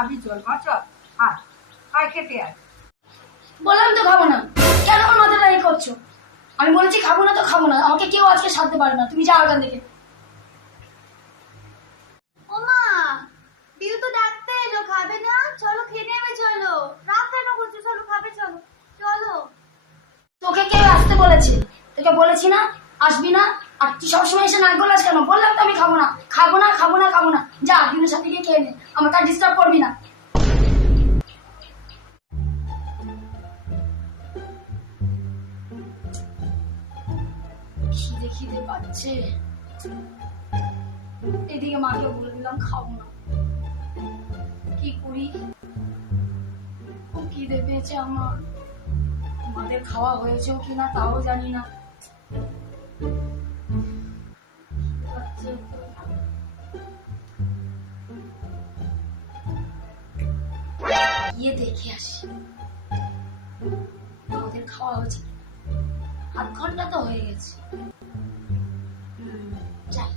খাবি চল মা চল আয় আয় খেতে আয়। বললাম তো খাবো না, কেন আমার মাথাটা এই করছো? আমি বলেছি খাবো না তো খাবো না, আমাকে কেউ আজকে সাধতে পারে না, তুমি যাও এখান থেকে। ওমা, বিউ তো ডাকতে এলো, খাবে না? চলো খেয়ে নেবে, চলো। রাত কেন করছো? চলো খাবে, চলো চলো। তোকে কেউ আসতে বলেছে? তোকে বলেছি না আসবি না, আর তুই সবসময় এসে নাক গলাস কেন? বললাম তো আমি খাবো না খাবো না খাবো না খাবো না, যা বিনুর সাথে গিয়ে খেয়ে নে, আমাকে আর ডিস্টার্ব করবি না। খিদে খিদে পাচ্ছে, এদিকে মাকে বলে দিলাম খাবো না, কি করি? খুব খিদে পেয়েছে আমার, আমাদের খাওয়া হয়েছেও কিনা তাও জানি না। গিয়ে দেখে আসি আমাদের খাওয়া হয়েছে, আধ ঘন্টা তো হয়ে গেছে। যাই।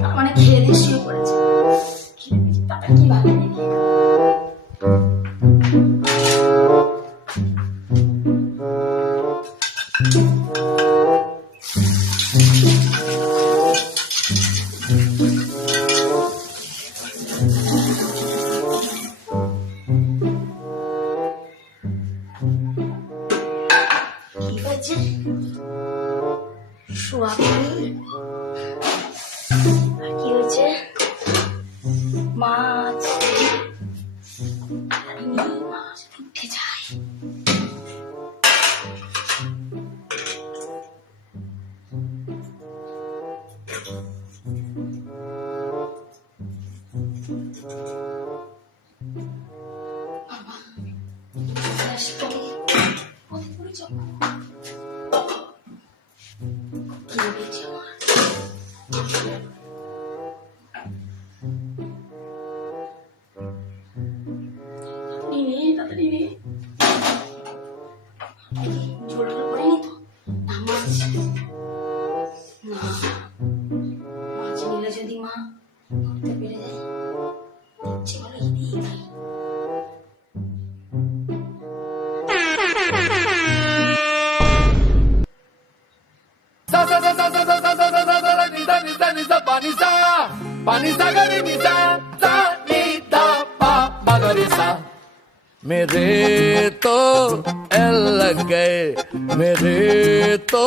হ্যাঁ, মানে খেয়ে দিয়ে শুয়ে পড়েছে, তারপর কিভাবে দেখি কি হয়েছে? সোয়াবিন, আর কি হয়েছে? মাছ, মাছ উঠে যায়। বাবা, তাড়াতাড়ি নে, ঝোল টোল করে নি তো? না মাছ, না মাছ নিলে যদি মা ধরতে পেরে যায়, ইচ্ছে করে দিই ভাই। मेरे तो एल लग गए, मेरे तो